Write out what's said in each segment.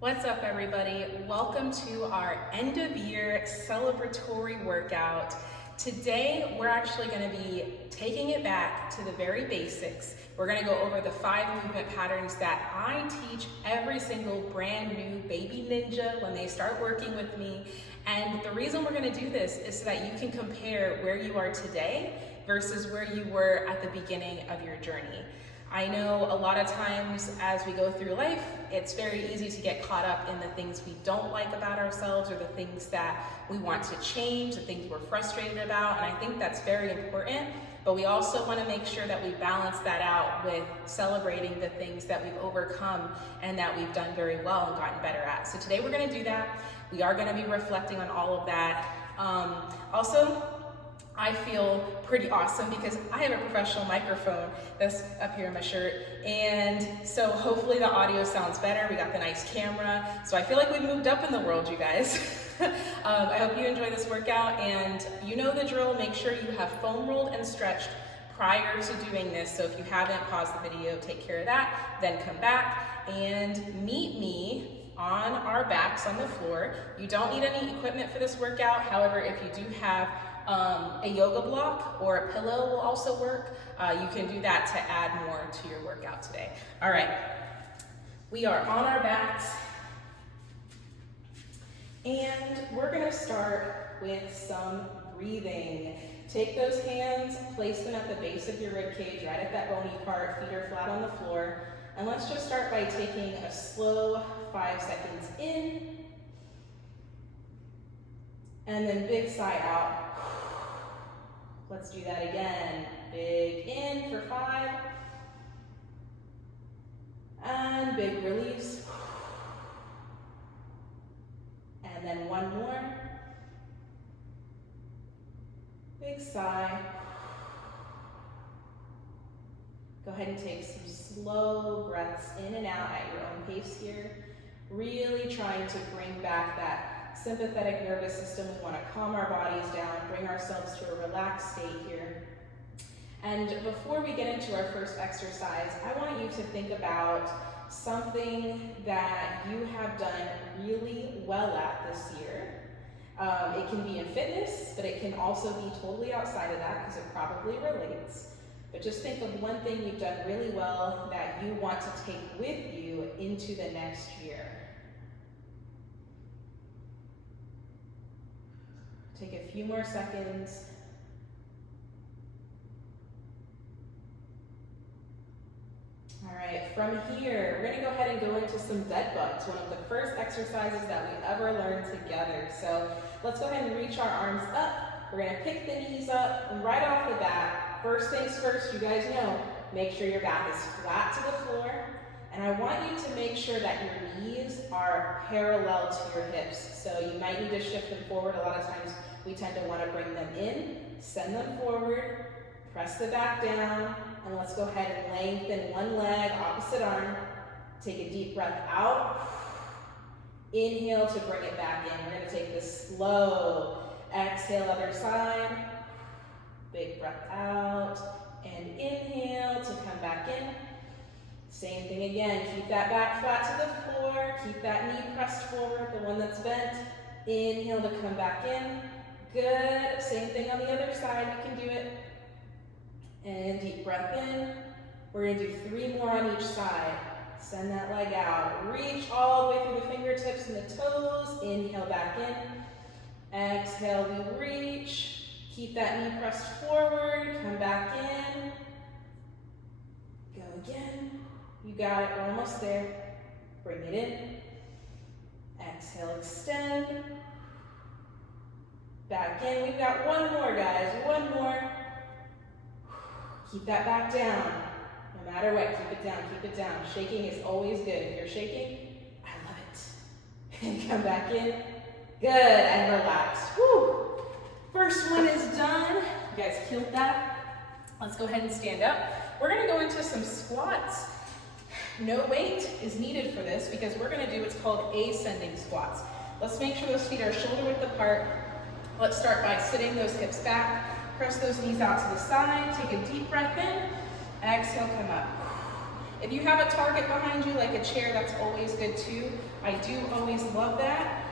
What's up, everybody? Welcome to our end of year celebratory workout. Today, we're actually going to be taking it back to the very basics. We're going to go over the 5 movement patterns that I teach every single brand new baby ninja when they start working with me. And the reason we're going to do this is so that you can compare where you are today versus where you were at the beginning of your journey. I know a lot of times as we go through life, it's very easy to get caught up in the things we don't like about ourselves or the things that we want to change, the things we're frustrated about, and I think that's very important, but we also want to make sure that we balance that out with celebrating the things that we've overcome and that we've done very well and gotten better at. So today we're going to do that. We are going to be reflecting on all of that. Also, I feel pretty awesome because I have a professional microphone that's up here in my shirt, and so hopefully the audio sounds better. We got the nice camera, so I feel like we've moved up in the world, you guys. I hope you enjoy this workout, and you know the drill. Make sure you have foam rolled and stretched prior to doing this, so if you haven't, pause the video, take care of that, then come back and meet me on our backs on the floor. You don't need any equipment for this workout. However, if you do have a yoga block or a pillow will also work. You can do that to add more to your workout today. All right, we are on our backs, and we're gonna start with some breathing. Take those hands, place them at the base of your rib cage, right at that bony part, feet are flat on the floor, and let's just start by taking a slow 5 seconds in, and then big sigh out. Let's do that again. Big in for 5. And big release. And then one more. Big sigh. Go ahead and take some slow breaths in and out at your own pace here. Really trying to bring back that sympathetic nervous system. We want to calm our bodies down, bring ourselves to a relaxed state here. And before we get into our first exercise, I want you to think about something that you have done really well at this year. It can be in fitness, but it can also be totally outside of that because it probably relates. But just think of one thing you've done really well that you want to take with you into the next year. Take a few more seconds. All right, from here, we're gonna go ahead and go into some dead bugs, one of the first exercises that we ever learned together. So let's go ahead and reach our arms up. We're gonna pick the knees up, and right off the bat, first things first, you guys know, make sure your back is flat to the floor. And I want you to make sure that your knees are parallel to your hips. So you might need to shift them forward. A lot of times we tend to want to bring them in, send them forward, press the back down, and let's go ahead and lengthen one leg, opposite arm. Take a deep breath out. Inhale to bring it back in. We're going to take this slow. Exhale, other side. Big breath out. And inhale to come back in. Same thing again. Keep that back flat to the floor. Keep that knee pressed forward, the one that's bent. Inhale to come back in. Good. Same thing on the other side. You can do it. And deep breath in. We're going to do 3 more on each side. Send that leg out. Reach all the way through the fingertips and the toes. Inhale back in. Exhale, we reach. Keep that knee pressed forward. Come back in. Go again. You got it. We're almost there. Bring it in. Exhale, extend. Back in. We've got one more, guys. One more. Keep that back down. No matter what, keep it down, keep it down. Shaking is always good. If you're shaking, I love it. And come back in. Good, and relax. Woo. First one is done. You guys killed that. Let's go ahead and stand up. We're gonna go into some squats. No weight is needed for this because we're gonna do what's called ascending squats. Let's make sure those feet are shoulder width apart. Let's start by sitting those hips back. Press those knees out to the side. Take a deep breath in. Exhale, come up. If you have a target behind you, like a chair, that's always good too. I do always love that,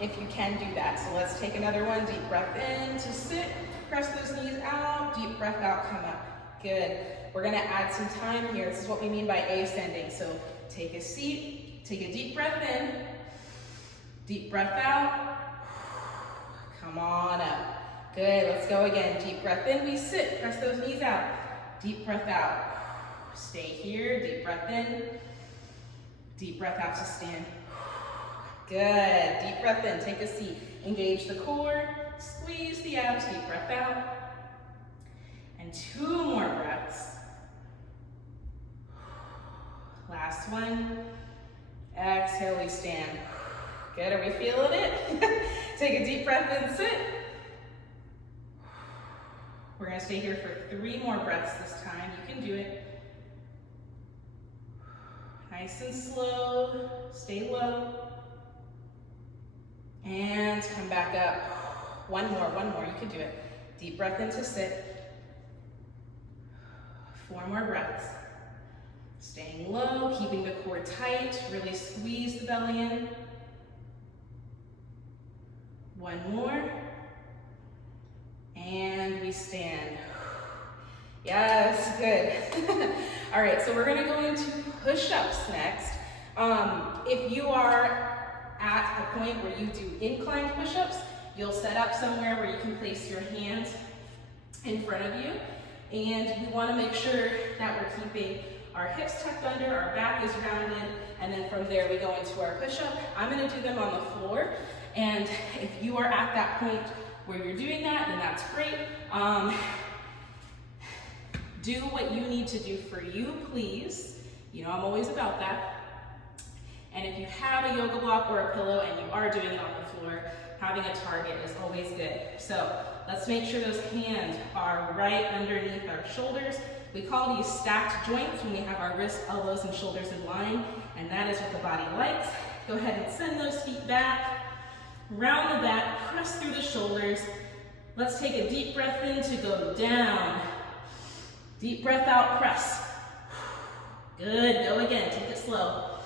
if you can do that. So let's take another one. Deep breath in to sit, press those knees out, deep breath out, come up. Good. We're gonna add some time here. This is what we mean by ascending. So take a seat, take a deep breath in, deep breath out, come on up. Good, let's go again. Deep breath in, we sit, press those knees out. Deep breath out. Stay here, deep breath in. Deep breath out to stand. Good, deep breath in, take a seat. Engage the core, squeeze the abs, deep breath out. And 2 more breaths. Last one. Exhale, we stand. Good, are we feeling it? Take a deep breath in, sit. We're gonna stay here for 3 more breaths this time. You can do it. Nice and slow, stay low. And come back up. One more, you can do it. Deep breath in to sit. 4 more breaths. Staying low, keeping the core tight, really squeeze the belly in. 1 more. And we stand. Yes, good. All right, so we're gonna go into push-ups next. If you are at a point where you do inclined push-ups, you'll set up somewhere where you can place your hands in front of you. And we wanna make sure that we're keeping our hips tucked under, our back is rounded, and then from there we go into our push-up. I'm gonna do them on the floor, and if you are at that point where you're doing that, then that's great. Do what you need to do for you, please. You know I'm always about that. And if you have a yoga block or a pillow and you are doing it on the floor, having a target is always good. So let's make sure those hands are right underneath our shoulders. We call these stacked joints when we have our wrists, elbows, and shoulders in line, and that is what the body likes. Go ahead and send those feet back, round the back, press through the shoulders. Let's take a deep breath in to go down. Deep breath out, press. Good, go again, take it slow.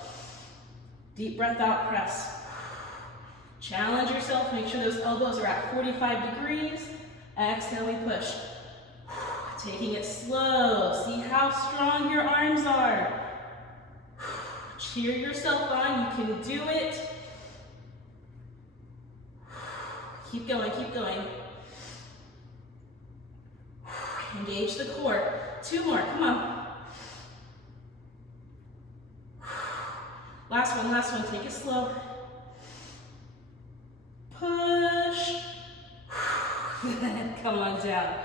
Deep breath out, press. Challenge yourself, make sure those elbows are at 45 degrees. Exhale, we push. Taking it slow, see how strong your arms are. Cheer yourself on, you can do it. Keep going, keep going. Engage the core. 2 more, come on. Last one, take it slow. Push. Come on down.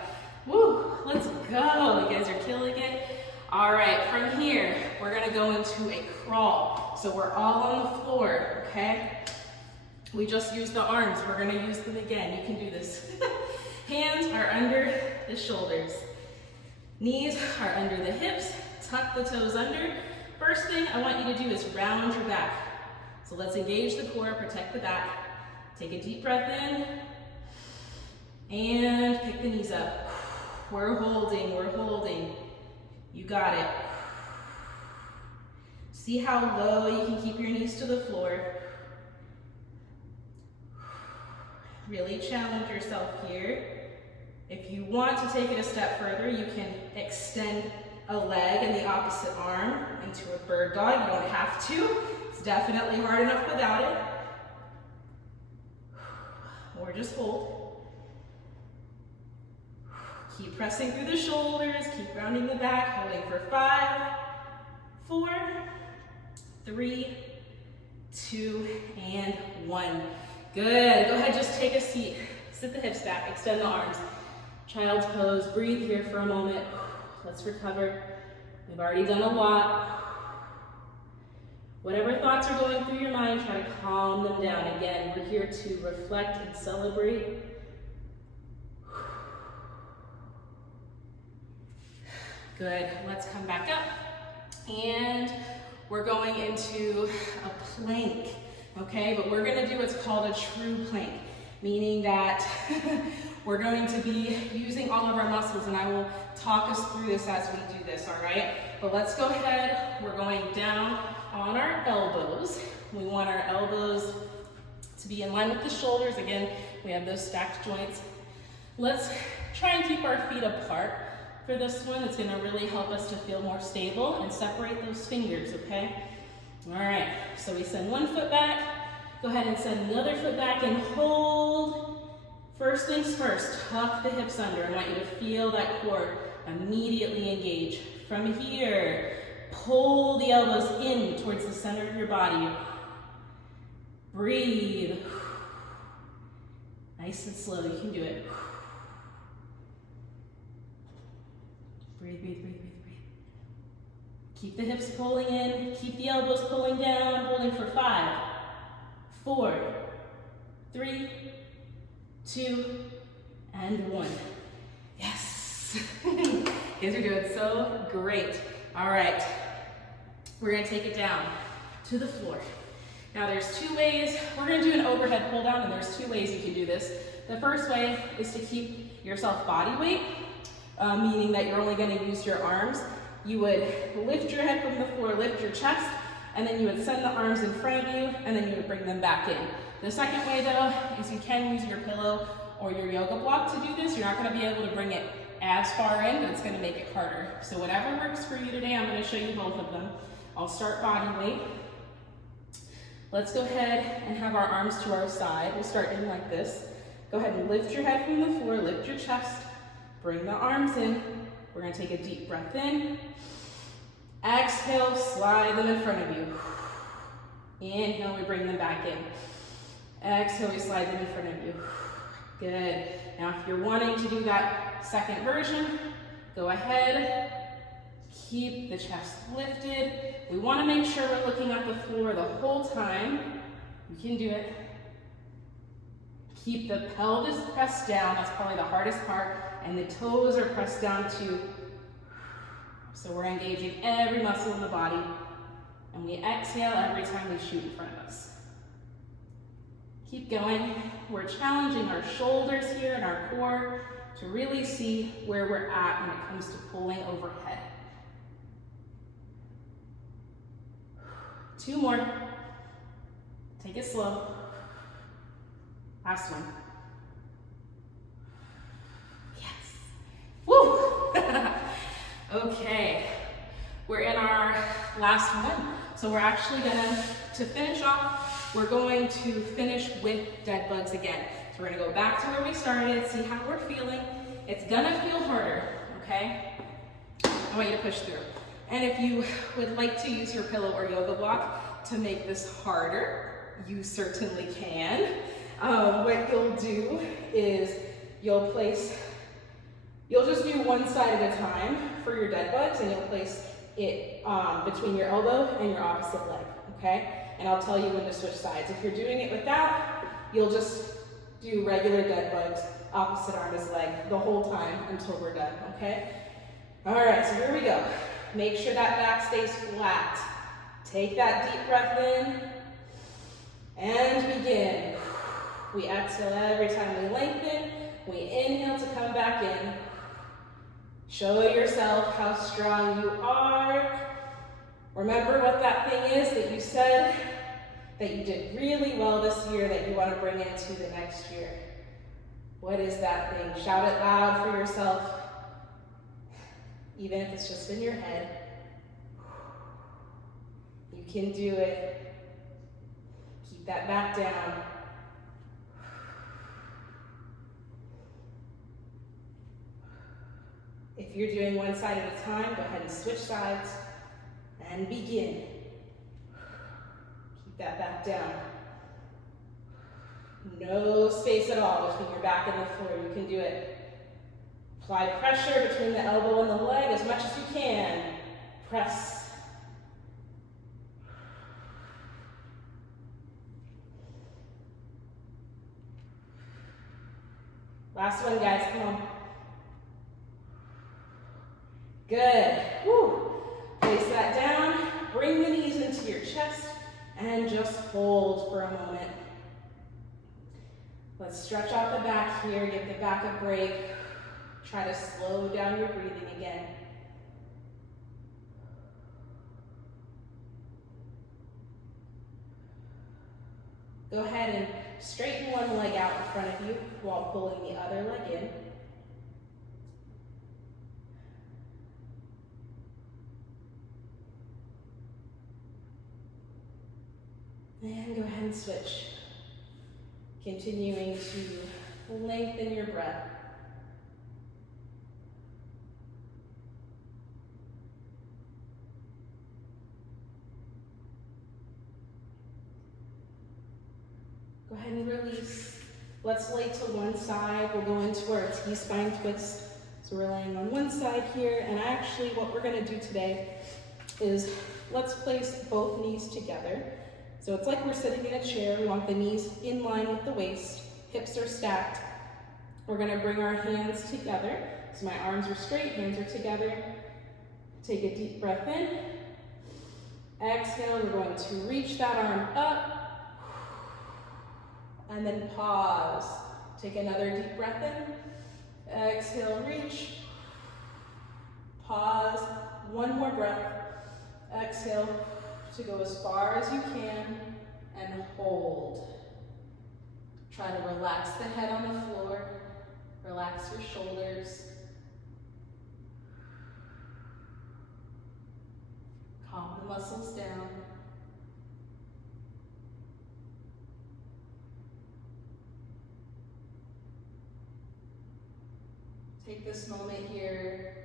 Woo, let's go. You guys are killing it. All right, from here, we're gonna go into a crawl. So we're all on the floor, okay? We just used the arms, we're gonna use them again. You can do this. Hands are under the shoulders. Knees are under the hips. Tuck the toes under. First thing I want you to do is round your back. So let's engage the core, protect the back. Take a deep breath in. And pick the knees up. We're holding, we're holding. You got it. See how low you can keep your knees to the floor. Really challenge yourself here. If you want to take it a step further, you can extend a leg and the opposite arm into a bird dog. You don't have to. It's definitely hard enough without it. Or just hold. Keep pressing through the shoulders, keep rounding the back, holding for 5, 4, 3, 2, and 1. Good, go ahead, just take a seat. Sit the hips back, extend the arms. Child's pose, breathe here for a moment. Let's recover. We've already done a lot. Whatever thoughts are going through your mind, try to calm them down. Again, we're here to reflect and celebrate. Good, let's come back up. And we're going into a plank, okay? But we're gonna do what's called a true plank. meaning that we're going to be using all of our muscles, and I will talk us through this as we do this, all right? But let's go ahead. We're going down on our elbows. We want our elbows to be in line with the shoulders. Again, we have those stacked joints. Let's try and keep our feet apart for this one. It's gonna really help us to feel more stable and separate those fingers, okay? All right, so we send one foot back. Go ahead and send the other foot back and hold. First things first, tuck the hips under. I want you to feel that core immediately engage. From here, pull the elbows in towards the center of your body. Breathe. Nice and slow, you can do it. Breathe, breathe, breathe, breathe, breathe. Keep the hips pulling in, keep the elbows pulling down, holding for 5, 4, 3, 2, and 1. Yes. You guys are doing so great. All right, we're gonna take it down to the floor. Now there's 2 ways. We're gonna do an overhead pull down, and there's 2 ways you can do this. The first way is to keep yourself body weight, meaning that you're only gonna use your arms. You would lift your head from the floor, lift your chest, and then you would send the arms in front of you, and then you would bring them back in. The second way though, is you can use your pillow or your yoga block to do this. You're not gonna be able to bring it as far in, but it's gonna make it harder. So whatever works for you today, I'm gonna show you both of them. I'll start body weight. Let's go ahead and have our arms to our side. We'll start in like this. Go ahead and lift your head from the floor, lift your chest, bring the arms in. We're gonna take a deep breath in. Exhale, slide them in front of you. Inhale, we bring them back in. Exhale, we slide them in front of you. Good. Now, if you're wanting to do that second version, go ahead. Keep the chest lifted. We want to make sure we're looking at the floor the whole time. You can do it. Keep the pelvis pressed down. That's probably the hardest part. And the toes are pressed down too. So we're engaging every muscle in the body. And we exhale every time we shoot in front of us. Keep going. We're challenging our shoulders here and our core to really see where we're at when it comes to pulling overhead. 2 more. Take it slow. Last one. Yes. Woo! Okay. We're in our last one. So we're actually to finish off, we're going to finish with dead bugs again. So we're gonna go back to where we started, see how we're feeling. It's gonna feel harder, okay? I want you to push through. And if you would like to use your pillow or yoga block to make this harder, you certainly can. What you'll do is you'll just do one side at a time for your dead bugs, and you'll place it between your elbow and your opposite leg, okay? And I'll tell you when to switch sides. If you're doing it with that, you'll just do regular dead bugs, opposite arm as leg, the whole time until we're done, okay? All right, so here we go. Make sure that back stays flat. Take that deep breath in and begin. We exhale every time we lengthen. We inhale to come back in. Show yourself how strong you are. Remember what that thing is that you said that you did really well this year that you want to bring into the next year. What is that thing? Shout it loud for yourself, even if it's just in your head. You can do it. Keep that back down. If you're doing one side at a time, go ahead and switch sides and begin. Keep that back down. No space at all between your back and the floor. You can do it. Apply pressure between the elbow and the leg as much as you can. Press. Last one, guys, come on. Good. Woo. Place that down. Bring the knees into your chest and just hold for a moment. Let's stretch out the back here, give the back a break. Try to slow down your breathing again. Go ahead and straighten one leg out in front of you while pulling the other leg in. And go ahead and switch. Continuing to lengthen your breath. Go ahead and release. Let's lay to one side. We'll go into our T-spine twist. So we're laying on one side here, and actually what we're gonna do today is let's place both knees together. So it's like we're sitting in a chair. We want the knees in line with the waist, hips are stacked. We're gonna bring our hands together. So my arms are straight, hands are together. Take a deep breath in. Exhale, we're going to reach that arm up. And then pause. Take another deep breath in. Exhale, reach. Pause. One more breath. Exhale to go as far as you can and hold. Try to relax the head on the floor. Relax your shoulders. Calm the muscles down. Take this moment here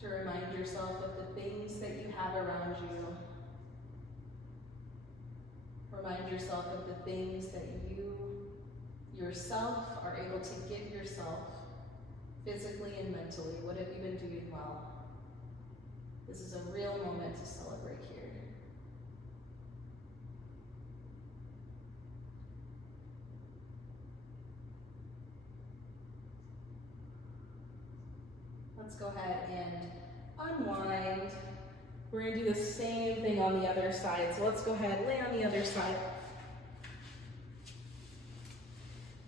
to remind yourself of the things that you have around you. Remind yourself of the things that you yourself are able to give yourself physically and mentally. What have you been doing well? This is a real moment to celebrate here. Let's go ahead and unwind. We're gonna do the same thing on the other side. So let's go ahead, lay on the other side.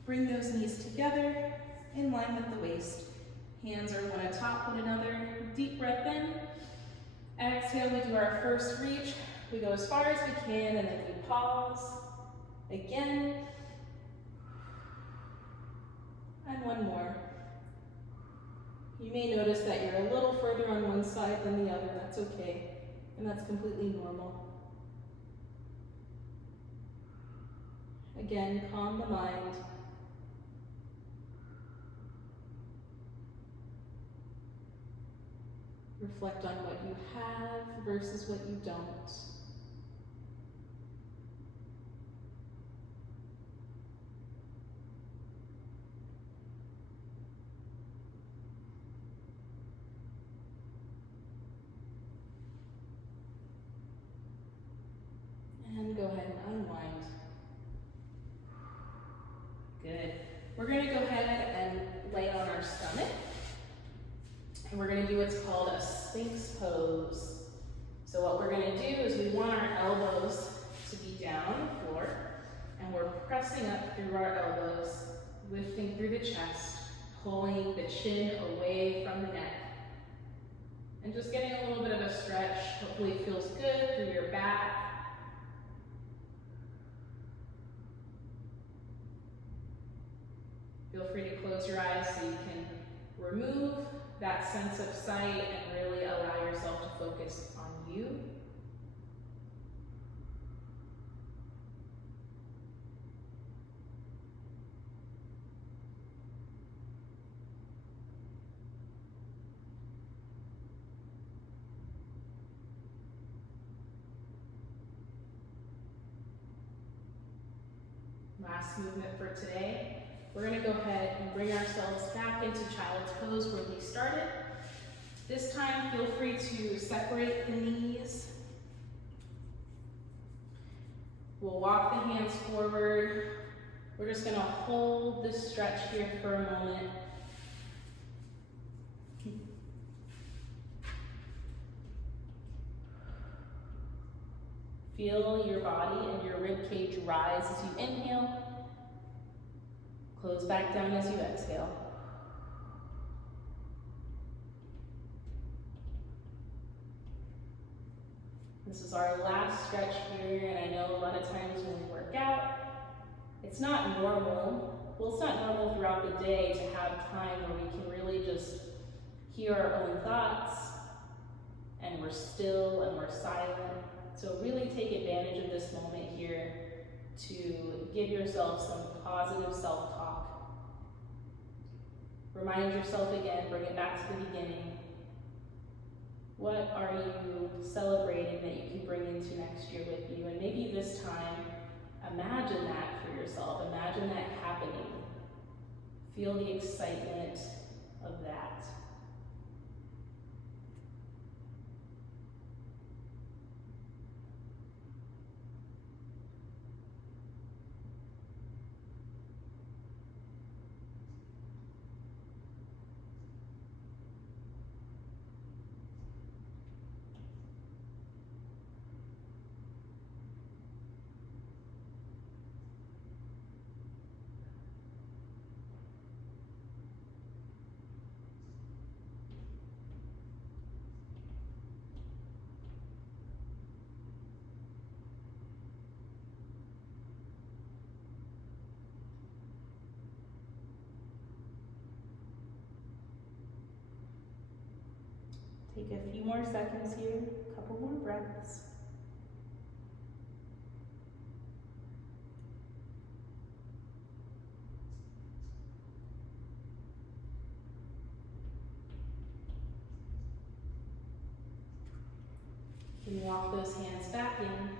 Bring those knees together, in line with the waist. Hands are one atop one another. Deep breath in. Exhale, we do our first reach. We go as far as we can, and then we pause. Again. And one more. You may notice that you're a little further on one side than the other. That's okay, and that's completely normal. Again, calm the mind. Reflect on what you have versus what you don't. And go ahead and unwind. Good. We're going to go ahead and lay on our stomach. And we're going to do what's called a Sphinx pose. So what we're going to do is we want our elbows to be down on the floor, and we're pressing up through our elbows, lifting through the chest, pulling the chin away from the neck, and just getting a little bit of a stretch. Hopefully it feels good through your back. Feel free to close your eyes so you can remove that sense of sight and really allow yourself to focus on you. Last movement for today. We're going to go ahead and bring ourselves back into child's pose where we started. This time, feel free to separate the knees. We'll walk the hands forward. We're just going to hold this stretch here for a moment. Feel your body and your rib cage rise as you inhale. Close back down as you exhale. This is our last stretch here, and I know a lot of times when we work out, it's not normal. Well, it's not normal throughout the day to have time where we can really just hear our own thoughts, and we're still and we're silent. So really take advantage of this moment here to give yourself some positive self-talk. Remind yourself again, bring it back to the beginning. What are you celebrating that you can bring into next year with you? And maybe this time, imagine that for yourself. Imagine that happening. Feel the excitement of that. Take a few more seconds here, a couple more breaths. Can you walk those hands back in?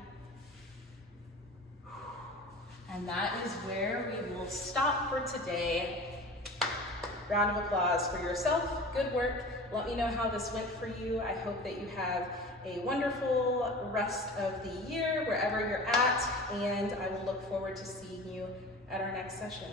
And that is where we will stop for today. Round of applause for yourself. Good work. Let me know how this went for you. I hope that you have a wonderful rest of the year wherever you're at, and I will look forward to seeing you at our next session.